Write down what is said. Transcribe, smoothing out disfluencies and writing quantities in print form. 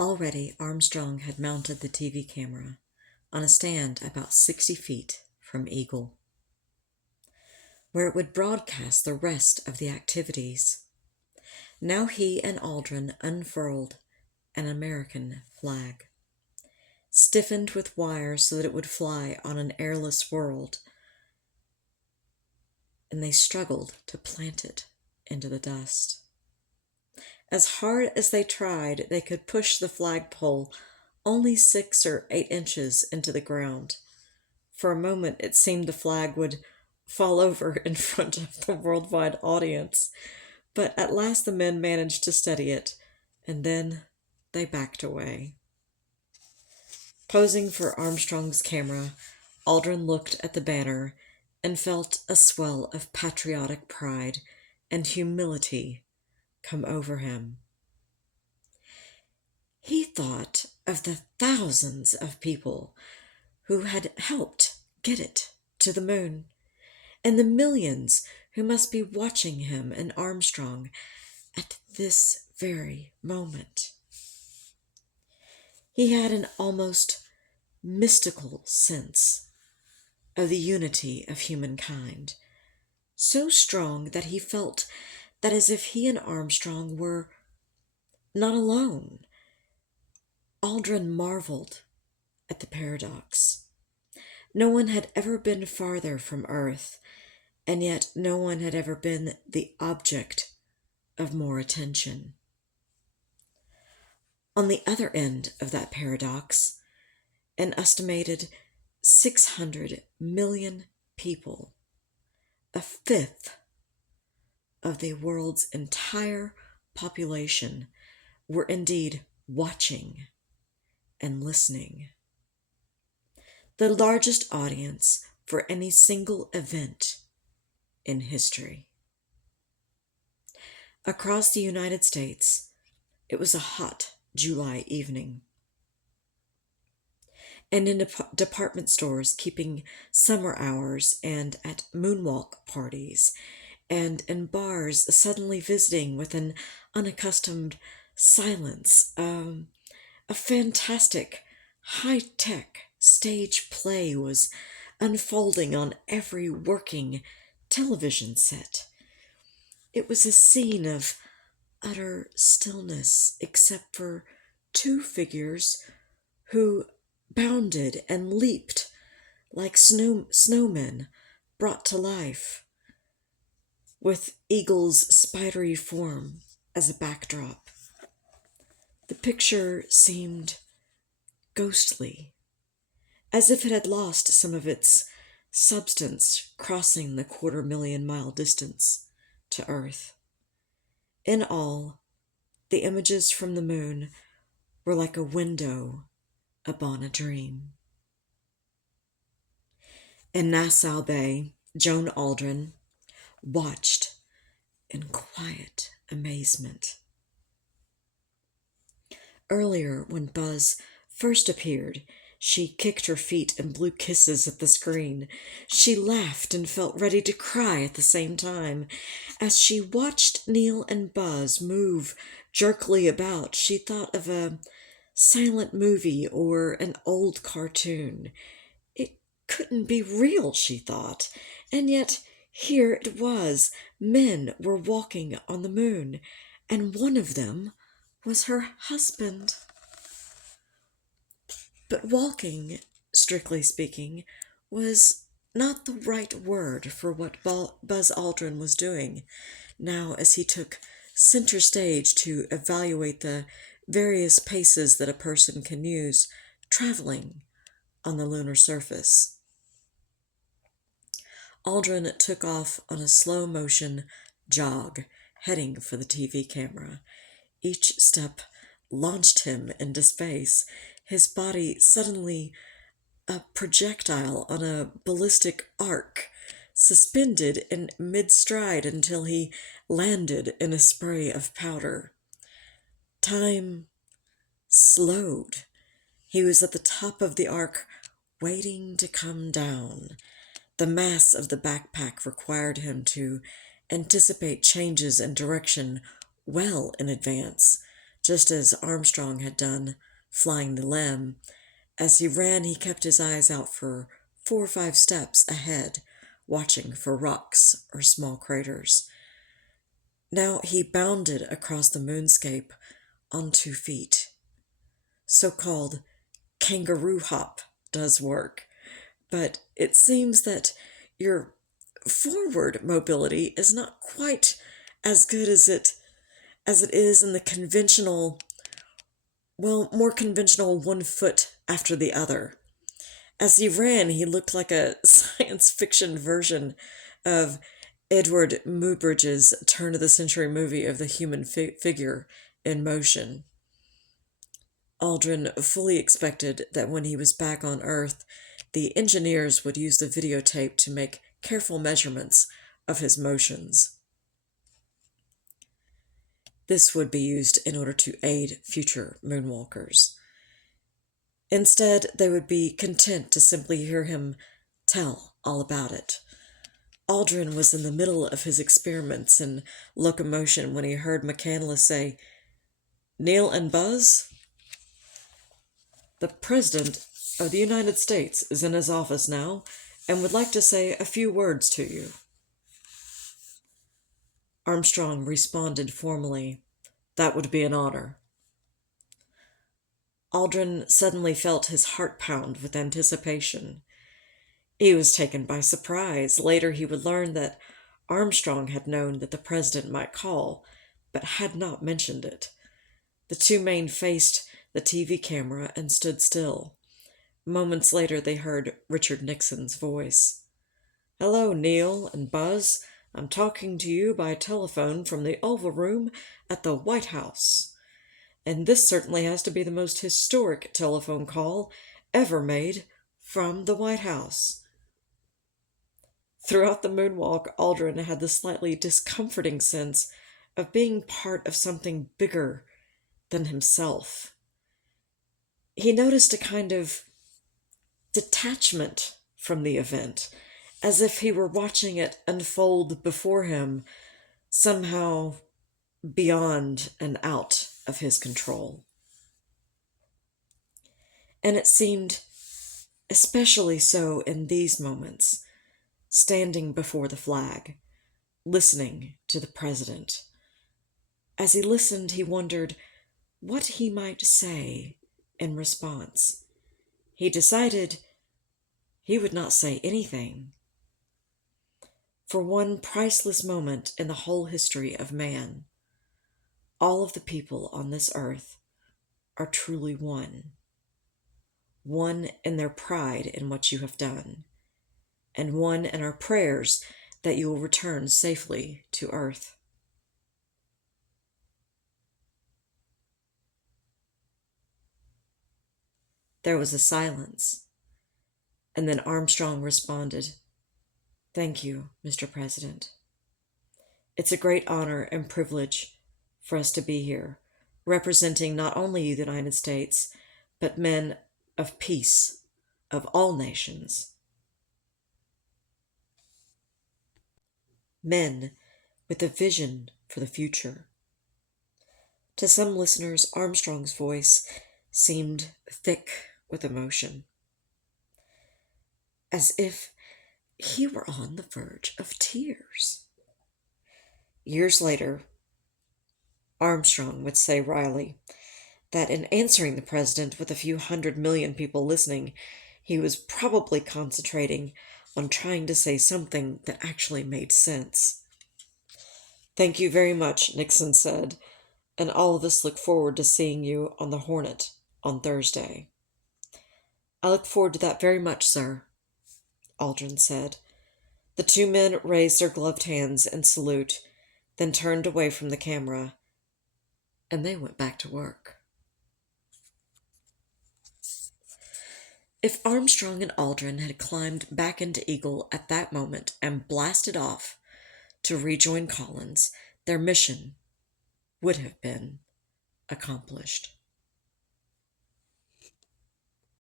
Already Armstrong had mounted the TV camera on a stand about 60 feet from Eagle, where it would broadcast the rest of the activities. Now he and Aldrin unfurled an American flag, stiffened with wires so that it would fly on an airless world, and they struggled to plant it into the dust. As hard as they tried, they could push the flagpole only 6 or 8 inches into the ground. For a moment, it seemed the flag would fall over in front of the worldwide audience, but at last the men managed to steady it, and then they backed away. Posing for Armstrong's camera, Aldrin looked at the banner and felt a swell of patriotic pride and humility come over him. He thought of the thousands of people who had helped get it to the moon, and the millions who must be watching him and Armstrong at this very moment. He had an almost mystical sense of the unity of humankind, so strong that he felt that as if he and Armstrong were not alone. Aldrin marveled at the paradox. No one had ever been farther from Earth, and yet no one had ever been the object of more attention. On the other end of that paradox, an estimated 600 million people, a fifth of the world's entire population, were indeed watching and listening. The largest audience for any single event in history. Across the United States, it was a hot July evening. And in department stores keeping summer hours, and at moonwalk parties, and in bars suddenly visiting with an unaccustomed silence, a fantastic, high-tech stage play was unfolding on every working television set. It was a scene of utter stillness except for 2 figures who bounded and leaped like snowmen brought to life, with Eagle's spidery form as a backdrop. The picture seemed ghostly, as if it had lost some of its substance crossing the 250,000-mile distance to Earth. In all, the images from the moon were like a window upon a dream. In Nassau Bay, Joan Aldrin watched in quiet amazement. Earlier, when Buzz first appeared, she kicked her feet and blew kisses at the screen. She laughed and felt ready to cry at the same time. As she watched Neil and Buzz move jerkily about, she thought of a silent movie or an old cartoon. It couldn't be real, she thought, and yet here it was. Men were walking on the moon, and one of them was her husband. But walking, strictly speaking, was not the right word for what Buzz Aldrin was doing now as he took center stage to evaluate the various paces that a person can use traveling on the lunar surface. Aldrin took off on a slow motion jog, heading for the TV camera. Each step launched him into space, his body suddenly a projectile on a ballistic arc, suspended in mid-stride until he landed in a spray of powder. Time slowed. He was at the top of the arc, waiting to come down. The mass of the backpack required him to anticipate changes in direction well in advance, just as Armstrong had done flying the LEM. As he ran, he kept his eyes out for 4 or 5 steps ahead, watching for rocks or small craters. Now he bounded across the moonscape on 2 feet. So-called kangaroo hop does work, but it seems that your forward mobility is not quite as good as it is in the conventional, more conventional 1 foot after the other. As he ran, he looked like a science fiction version of Edward Muybridge's turn of the century movie of the human figure in motion. Aldrin fully expected that when he was back on Earth, the engineers would use the videotape to make careful measurements of his motions. This would be used in order to aid future moonwalkers. Instead, they would be content to simply hear him tell all about it. Aldrin was in the middle of his experiments in locomotion when he heard McCandless say, "Neil and Buzz, the President of the United States is in his office now and would like to say a few words to you." Armstrong responded formally, "That would be an honor." Aldrin suddenly felt his heart pound with anticipation. He was taken by surprise. Later he would learn that Armstrong had known that the president might call, but had not mentioned it. The two men faced the TV camera and stood still. Moments later they heard Richard Nixon's voice. "Hello, Neil and Buzz. I'm talking to you by telephone from the Oval Room at the White House. And this certainly has to be the most historic telephone call ever made from the White House." Throughout the moonwalk, Aldrin had the slightly discomforting sense of being part of something bigger than himself. He noticed a kind of detachment from the event, as if he were watching it unfold before him, somehow beyond and out of his control. And it seemed especially so in these moments, standing before the flag, listening to the president. As he listened, he wondered what he might say in response. He decided he would not say anything. For one priceless moment in the whole history of man, all of the people on this earth are truly one. One in their pride in what you have done, and one in our prayers that you will return safely to earth. There was a silence, and then Armstrong responded, "Thank you, Mr. President. It's a great honor and privilege for us to be here, representing not only the United States, but men of peace of all nations. Men with a vision for the future." To some listeners, Armstrong's voice seemed thick with emotion, as if he were on the verge of tears. Years later, Armstrong would say wryly that in answering the president with a few 100 million people listening, he was probably concentrating on trying to say something that actually made sense. "Thank you very much," Nixon said, "and all of us look forward to seeing you on the Hornet on Thursday." "I look forward to that very much, sir," Aldrin said. The two men raised their gloved hands in salute, then turned away from the camera, and they went back to work. If Armstrong and Aldrin had climbed back into Eagle at that moment and blasted off to rejoin Collins, their mission would have been accomplished.